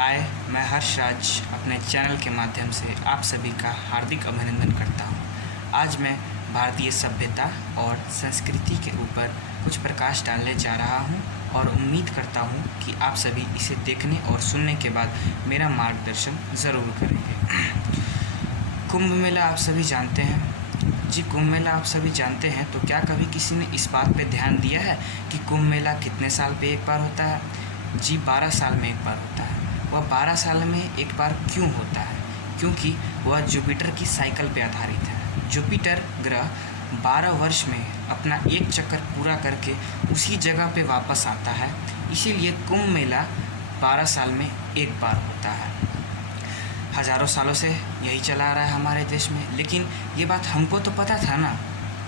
हाय, मैं हर्षराज अपने चैनल के माध्यम से आप सभी का हार्दिक अभिनंदन करता हूँ। आज मैं भारतीय सभ्यता और संस्कृति के ऊपर कुछ प्रकाश डालने जा रहा हूँ और उम्मीद करता हूँ कि आप सभी इसे देखने और सुनने के बाद मेरा मार्गदर्शन ज़रूर करेंगे। कुंभ मेला आप सभी जानते हैं। जी, कुंभ मेला आप सभी जानते हैं, तो क्या कभी किसी ने इस बात पे ध्यान दिया है कि कुंभ मेला कितने साल पे एक बार होता है? जी, 12 साल में एक बार होता है। वह 12 साल में एक बार क्यों होता है? क्योंकि वह जुपिटर की साइकिल पे आधारित है। जुपिटर ग्रह 12 वर्ष में अपना एक चक्कर पूरा करके उसी जगह पे वापस आता है, इसीलिए कुंभ मेला 12 साल में एक बार होता है। हज़ारों सालों से यही चला आ रहा है हमारे देश में, लेकिन ये बात हमको तो पता था ना,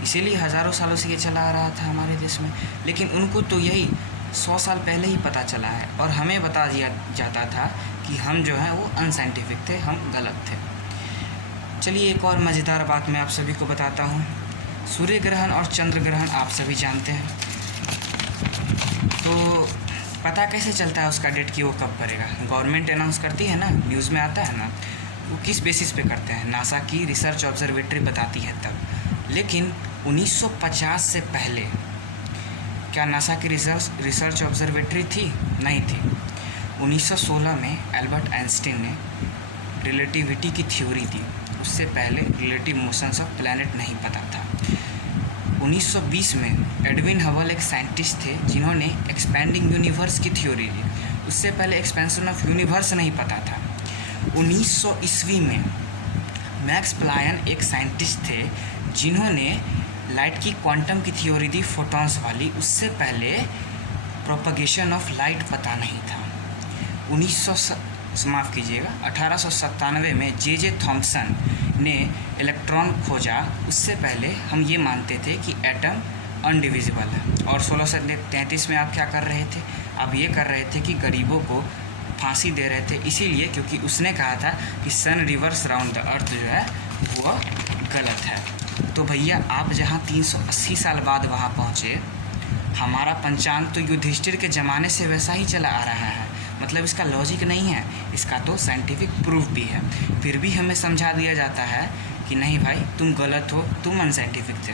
इसीलिए हज़ारों सालों से ये चला आ रहा था हमारे देश में। लेकिन उनको तो यही 100 साल पहले ही पता चला है और हमें बता दिया जाता था कि हम जो है वो अनसाइंटिफिक थे, हम गलत थे। चलिए एक और मज़ेदार बात मैं आप सभी को बताता हूँ। सूर्य ग्रहण और चंद्र ग्रहण आप सभी जानते हैं, तो पता कैसे चलता है उसका डेट कि वो कब पड़ेगा? गवर्नमेंट अनाउंस करती है ना, न्यूज़ में आता है ना। वो किस बेसिस पे करते हैं? नासा की रिसर्च ऑब्जर्वेटरी बताती है तब। लेकिन 1950 से पहले क्या नासा की रिसर्च ऑब्जर्वेटरी थी? नहीं थी। 1916 में एल्बर्ट आइंस्टीन ने रिलेटिविटी की थ्योरी दी। उससे पहले रिलेटिव मोशंस ऑफ प्लैनेट नहीं पता था। 1920 में एडविन हबल एक साइंटिस्ट थे जिन्होंने एक्सपैंडिंग यूनिवर्स की थ्योरी दी। उससे पहले एक्सपेंशन ऑफ यूनिवर्स नहीं पता था। 1900 ईस्वी में मैक्स प्लायन एक साइंटिस्ट थे जिन्होंने लाइट की क्वांटम की थ्योरी दी, फोटॉन्स वाली। उससे पहले प्रोपगेशन ऑफ लाइट पता नहीं था। 1897 में जे थॉम्सन ने इलेक्ट्रॉन खोजा। उससे पहले हम ये मानते थे कि एटम अनडिविजिबल है। और 1633 में आप क्या कर रहे थे? आप ये कर रहे थे कि गरीबों को फांसी दे रहे थे, इसीलिए क्योंकि उसने कहा था कि सन रिवर्स राउंड द अर्थ जो है वो गलत है। तो भैया आप जहाँ 380 साल बाद वहाँ पहुँचे, हमारा पंचांग तो युधिष्ठिर के ज़माने से वैसा ही चला आ रहा है। मतलब इसका लॉजिक नहीं है, इसका तो साइंटिफिक प्रूफ भी है। फिर भी हमें समझा दिया जाता है कि नहीं भाई तुम गलत हो, तुम अनसाइंटिफिक थे।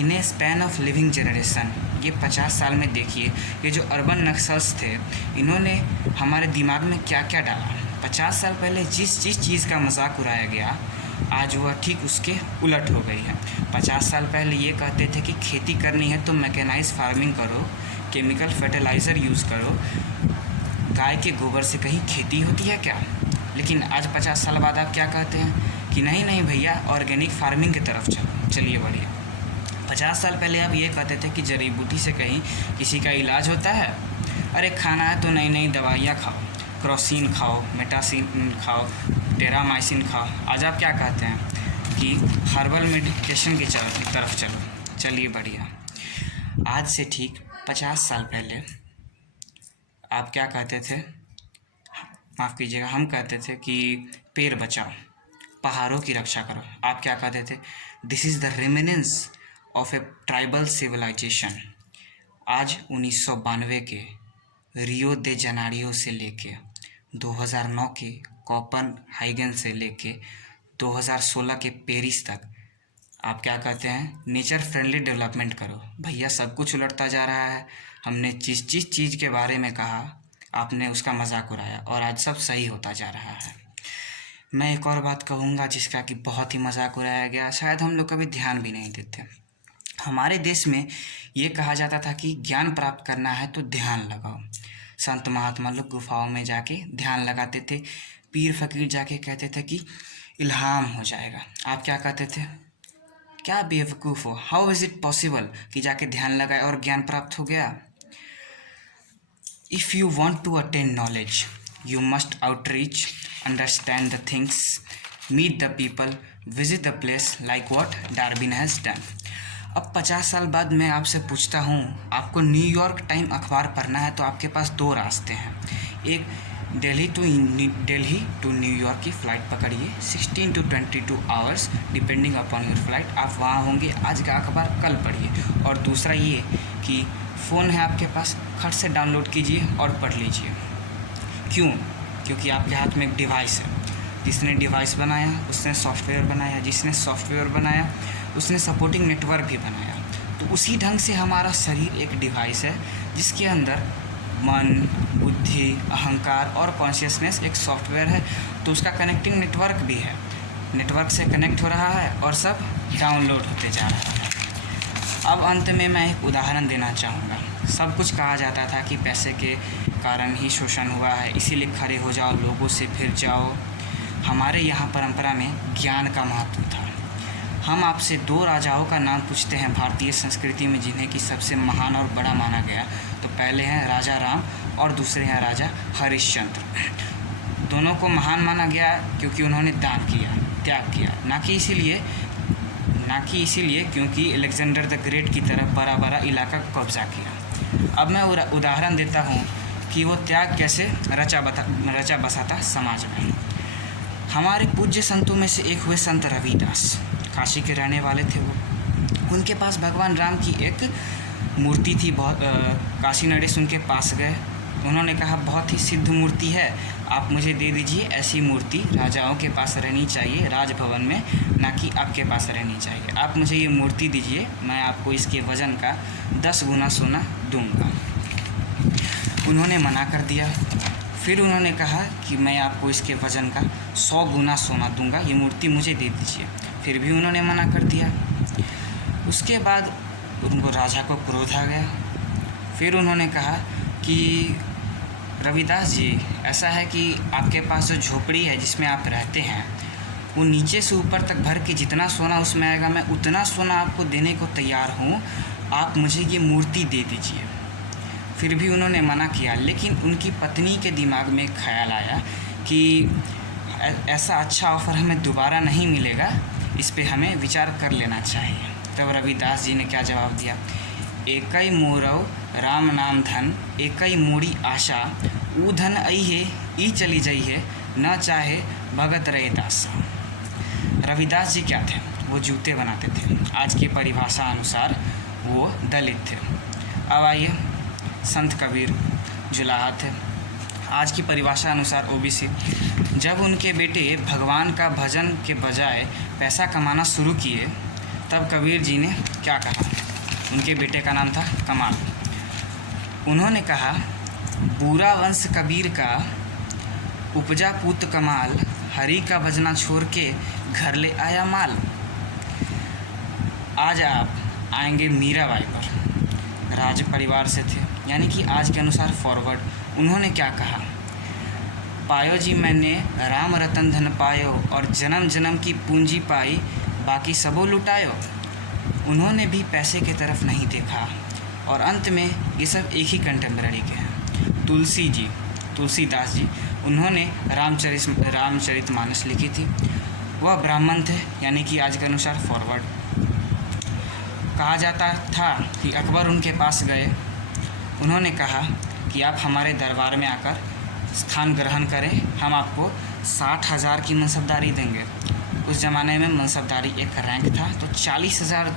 इन ए स्पैन ऑफ लिविंग जनरेशन, ये 50 साल में देखिए, ये जो अर्बन नक्सल्स थे इन्होंने हमारे दिमाग में क्या क्या डाला। 50 साल पहले जिस चीज़ का मजाक उड़ाया गया, आज वह ठीक उसके उलट हो गई है। 50 साल पहले ये कहते थे कि खेती करनी है तो मैकेनाइज फार्मिंग करो, केमिकल फर्टिलाइज़र यूज़ करो, गाय के गोबर से कहीं खेती होती है क्या? लेकिन आज 50 साल बाद आप क्या कहते हैं कि नहीं नहीं भैया ऑर्गेनिक फार्मिंग की तरफ चलो। चलिए बढ़िया। 50 साल पहले आप ये कहते थे कि जड़ी बूटी से कहीं किसी का इलाज होता है। अरे खाना है तो नई नई दवाइयाँ खाओ, क्रोसिन खाओ, मेटासिन खाओ, टेरामाइसिन खाओ। आज आप क्या कहते हैं कि हर्बल मेडिकेशन की तरफ चलो। चलिए बढ़िया। आज से ठीक 50 साल पहले आप क्या कहते थे? माफ़ कीजिएगा, हम कहते थे कि पेड़ बचाओ, पहाड़ों की रक्षा करो। आप क्या कहते थे? This is the remnants of a tribal civilization. आज 1992 के रियो दे जनेरियो से लेके 2009 के कोपेनहेगन से लेके 2016 के पेरिस तक आप क्या कहते हैं? नेचर फ्रेंडली डेवलपमेंट करो। भैया सब कुछ उलटता जा रहा है। हमने जिस चीज़ के बारे में कहा आपने उसका मजाक उड़ाया और आज सब सही होता जा रहा है। मैं एक और बात कहूँगा जिसका कि बहुत ही मजाक उड़ाया गया, शायद हम लोग कभी ध्यान भी नहीं देते। हमारे देश में ये कहा जाता था कि ज्ञान प्राप्त करना है तो ध्यान लगाओ। संत महात्मा लोग गुफाओं में जाके ध्यान लगाते थे। पीर फकीर जाके कहते थे कि इल्हाम हो जाएगा। आप क्या कहते थे? क्या बेवकूफ़ हो, हाउ इज़ इट पॉसिबल कि जाके ध्यान लगाए और ज्ञान प्राप्त हो गया? If you want to attain knowledge you must outreach, understand the things, meet the people, visit the place like what Darwin has done. अब 50 साल बाद मैं आपसे पूछता हूँ, आपको न्यूयॉर्क टाइम अखबार पढ़ना है तो आपके पास 2 रास्ते हैं। एक दिल्ली टू न्यूयॉर्क की फ़्लाइट पकड़िए, 16 to 22 hours depending upon your flight. आप वहाँ होंगे, आज का अखबार कल पढ़िए। और दूसरा ये कि फ़ोन है आपके पास, खट से डाउनलोड कीजिए और पढ़ लीजिए। क्यों? क्योंकि आपके हाथ में एक डिवाइस है। जिसने डिवाइस बनाया उसने सॉफ्टवेयर बनाया, जिसने सॉफ्टवेयर बनाया उसने सपोर्टिंग नेटवर्क भी बनाया। तो उसी ढंग से हमारा शरीर एक डिवाइस है जिसके अंदर मन, बुद्धि, अहंकार और कॉन्शियसनेस एक सॉफ्टवेयर है। तो उसका कनेक्टिंग नेटवर्क भी है, नेटवर्क से कनेक्ट हो रहा है और सब डाउनलोड होते जा रहा है। अब अंत में मैं एक उदाहरण देना चाहूँगा। सब कुछ कहा जाता था कि पैसे के कारण ही शोषण हुआ है, इसीलिए खड़े हो जाओ, लोगों से फिर जाओ। हमारे यहाँ परंपरा में ज्ञान का महत्व था। हम आपसे दो राजाओं का नाम पूछते हैं भारतीय संस्कृति में जिन्हें कि सबसे महान और बड़ा माना गया। तो पहले हैं राजा राम और दूसरे हैं राजा हरिश्चंद्र। दोनों को महान माना गया क्योंकि उन्होंने दान किया, त्याग किया, ना कि इसीलिए क्योंकि अलेक्जेंडर द ग्रेट की तरह बड़ा बड़ा इलाका कब्जा किया। अब मैं उदाहरण देता हूँ कि वो त्याग कैसे रचा बसाता समाज में। हमारे पूज्य संतों में से एक हुए संत रविदास, काशी के रहने वाले थे वो। उनके पास भगवान राम की एक मूर्ति थी। काशी नरेश उनके पास गए, उन्होंने कहा बहुत ही सिद्ध मूर्ति है, आप मुझे दे दीजिए। ऐसी मूर्ति राजाओं के पास रहनी चाहिए राजभवन में, ना कि आपके पास रहनी चाहिए। आप मुझे ये मूर्ति दीजिए, मैं आपको इसके वज़न का 10 गुना सोना दूंगा। उन्होंने मना कर दिया। फिर उन्होंने कहा कि मैं आपको इसके वज़न का 100 गुना सोना दूंगा, ये मूर्ति मुझे दे दीजिए। फिर भी उन्होंने मना कर दिया। उसके बाद उनको राजा को क्रोध आ गया। फिर उन्होंने कहा कि रविदास जी, ऐसा है कि आपके पास जो झोपड़ी है जिसमें आप रहते हैं वो नीचे से ऊपर तक भर के जितना सोना उसमें आएगा मैं उतना सोना आपको देने को तैयार हूँ, आप मुझे ये मूर्ति दे दीजिए। फिर भी उन्होंने मना किया। लेकिन उनकी पत्नी के दिमाग में एक ख्याल आया कि ऐसा अच्छा ऑफ़र हमें दोबारा नहीं मिलेगा, इस पे हमें विचार कर लेना चाहिए। तब रविदास जी ने क्या जवाब दिया, एकई मोरव राम नाम धन, एकई मोरी आशा, ऊ धन आई है ई चली जाई है, न चाहे भगत रहे दासा। रविदास जी क्या थे, वो जूते बनाते थे। आज की परिभाषा अनुसार वो दलित थे। अब आइए, संत कबीर जुलाहा थे। आज की परिभाषा अनुसार ओबीसी। जब उनके बेटे भगवान का भजन के बजाय पैसा कमाना शुरू किए तब कबीर जी ने क्या कहा। उनके बेटे का नाम था कमाल। उन्होंने कहा, बूरा वंश कबीर का, उपजा पूत कमाल, हरि का भजना छोड़ के घर ले आया माल। आज आप आएंगे मीराबाई पर। राज परिवार से थे, यानी कि आज के अनुसार फॉरवर्ड। उन्होंने क्या कहा, पायो जी मैंने राम रतन धन पायो, और जन्म जन्म की पूंजी पाई, बाकी सबो लुटायो। उन्होंने भी पैसे की तरफ नहीं देखा। और अंत में ये सब एक ही कंटेम्प्रेरी के हैं। तुलसीदास जी, उन्होंने रामचरितमानस लिखी थी। वह ब्राह्मण थे, यानी कि आज के अनुसार फॉरवर्ड। कहा जाता था कि अकबर उनके पास गए, उन्होंने कहा कि आप हमारे दरबार में आकर स्थान ग्रहण करें, हम आपको 60,000 की मनसबदारी देंगे। उस ज़माने में मनसबदारी एक रैंक था, तो 40,000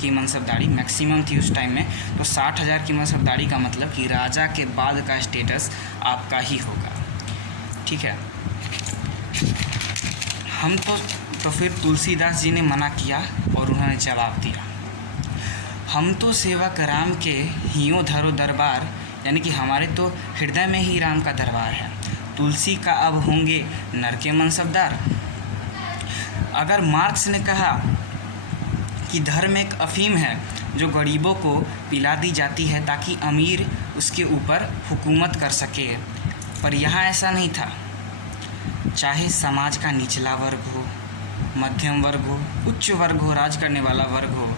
की मनसबदारी मैक्सिमम थी उस टाइम में। तो 60,000 की मनसबदारी का मतलब कि राजा के बाद का स्टेटस आपका ही होगा, ठीक है। हम तो फिर तुलसीदास जी ने मना किया और उन्होंने जवाब दिया, हम तो सेवक राम के हियों धरो दरबार, यानी कि हमारे तो हृदय में ही राम का दरबार है। तुलसी का अब होंगे नर के मनसबदार। अगर मार्क्स ने कहा कि धर्म एक अफीम है जो गरीबों को पिला दी जाती है ताकि अमीर उसके ऊपर हुकूमत कर सके, पर यहाँ ऐसा नहीं था। चाहे समाज का निचला वर्ग हो, मध्यम वर्ग हो, उच्च वर्ग हो, राज करने वाला वर्ग हो,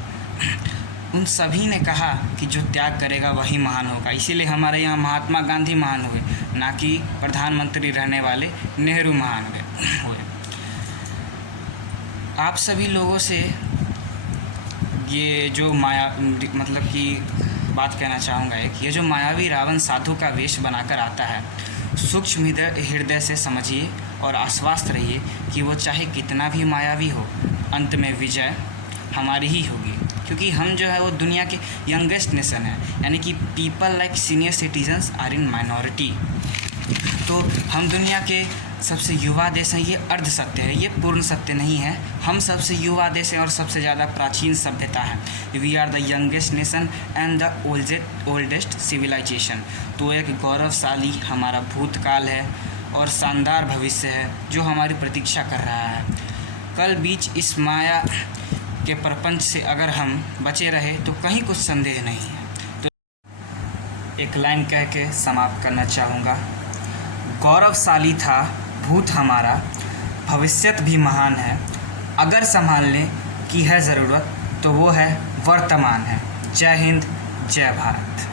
उन सभी ने कहा कि जो त्याग करेगा वही महान होगा। इसीलिए हमारे यहाँ महात्मा गांधी महान हुए, ना कि प्रधानमंत्री रहने वाले नेहरू महान हुए। आप सभी लोगों से ये जो मतलब कि बात कहना चाहूँगा कि ये जो मायावी रावण साधु का वेश बनाकर आता है, सूक्ष्म हृदय से समझिए और आश्वस्त रहिए कि वो चाहे कितना भी मायावी हो, अंत में विजय हमारी ही होगी। क्योंकि हम जो है वो दुनिया के यंगेस्ट नेशन है, यानी कि people like senior citizens are in minority. तो हम दुनिया के सबसे युवा देश हैं, ये अर्ध सत्य है, ये पूर्ण सत्य नहीं है। हम सबसे युवा देश हैं और सबसे ज़्यादा प्राचीन सभ्यता है। We are the youngest nation and the oldest civilisation. तो एक गौरवशाली हमारा भूतकाल है और शानदार भविष्य है जो हमारी प्रतीक्षा कर रहा है। कल बीच इस माया के प्रपंच से अगर हम बचे रहे तो कहीं कुछ संदेह नहीं है। तो एक लाइन कह के समाप्त करना चाहूँगा। गौरवशाली था भूत हमारा, भविष्यत भी महान है। अगर संभालने की है ज़रूरत तो वो है वर्तमान है। जय हिंद, जय भारत।